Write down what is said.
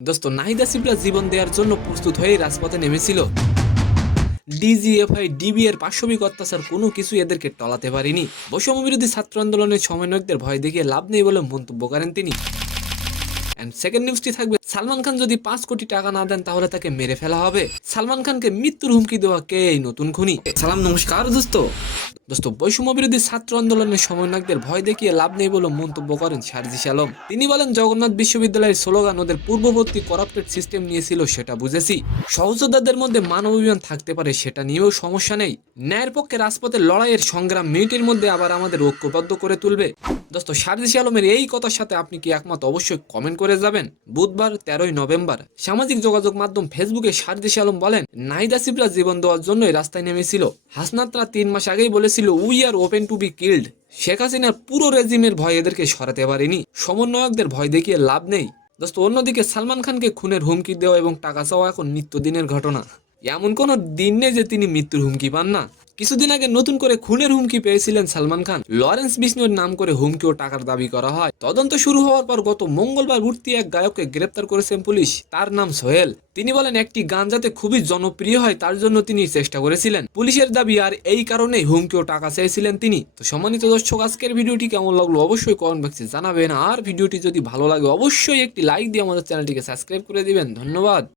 দোস্ত নাহিদ আসিফরা জীবন দেওয়ার জন্য প্রস্তুত হয়ে রাজপথে নেমেছিল। ডিজিএফআই ডিবি এর পাশবিক অত্যাচার কোনো কিছু এদেরকে টলাতে পারেনি। বৈষম্য বিরোধী ছাত্র আন্দোলনের সমন্বয়কদের ভয় দেখিয়ে লাভ নেই বলে মন্তব্য করেন তিনি। এন্ড সেকেন্ড নিউজটি থাকবে, সালমান খান যদি 5 কোটি টাকা না দেন তাহলে তাকে মেরে ফেলা হবে। সালমান খানকে মৃত্যুর হুমকি দেওয়া কে এই নতুন খুনি? সালাম নমস্কার দোস্ত। বৈষম্য বিরোধী ছাত্র আন্দোলনের সমন্বয়কদের ভয় দেখিয়ে লাভ নেই বলে মন্তব্য করেন সার্জিস আলম। তিনি বলেন, জগন্নাথ বিশ্ববিদ্যালয়ের স্লোগান ওদের পূর্ববর্তী করাপ্টেড সিস্টেম নিয়েছিল, সেটা বুঝেছি। সহযোদ্ধাদের মধ্যে মানবাভিমান থাকতে পারে, সেটা নিয়েও সমস্যা নেই। ন্যায়ের পক্ষে রাজপথের লড়াইয়ের সংগ্রাম মিনিটের মধ্যে আবার আমাদের ঐক্যবদ্ধ করে তুলবে। সার্জিস আলমের এই কথার সাথে আপনি কি একমত? অবশ্যই কমেন্ট করে যাবেন। বুধবার 13ই নভেম্বর সামাজিক যোগাযোগ মাধ্যম ফেসবুকে সার্জিস আলম বলেন, নাহিদ আসিফরা জীবন দেওয়ার জন্যই রাস্তায় নেমেছিল। হাসনাতরা 3 মাস আগেই বলেছিল we are open to be killed. Sheikh হাসিনার পুরো রেজিমের ভয় এদেরকে সরাতে পারেনি। সমন্বয়কদের ভয় দেখিয়ে লাভ নেই। অন্যদিকে সালমান খানকে খুনের হুমকি দেওয়া এবং টাকা চাওয়া এখন নিত্যদিনের ঘটনা। এমন কোনো দিন নেই যে তিনি মৃত্যুর হুমকি পান না। কিছুদিন আগে নতুন করে খুনের হুমকি পেয়েছিলেন সালমান খান। লরেন্স বিষ্ণুর নাম করে হুমকি ও টাকার দাবি করা হয়। তদন্ত শুরু হওয়ার পর গত মঙ্গলবার উঠতি এক গায়ককে গ্রেপ্তার করেছেন পুলিশ। তার নাম সোহেল। তিনি বলেন, একটি গান যাতে খুবই জনপ্রিয় হয় তার জন্য তিনি চেষ্টা করেছিলেন। পুলিশের দাবি আর এই কারণেই হুমকি ও টাকা চেয়েছিলেন তিনি। তো সম্মানিত দর্শক, আজকের ভিডিওটি কেমন লাগলো অবশ্যই কমেন্ট বক্সে জানাবেন। আর ভিডিওটি যদি ভালো লাগে অবশ্যই একটি লাইক দিয়ে আমাদের চ্যানেলটিকে সাবস্ক্রাইব করে দিবেন। ধন্যবাদ।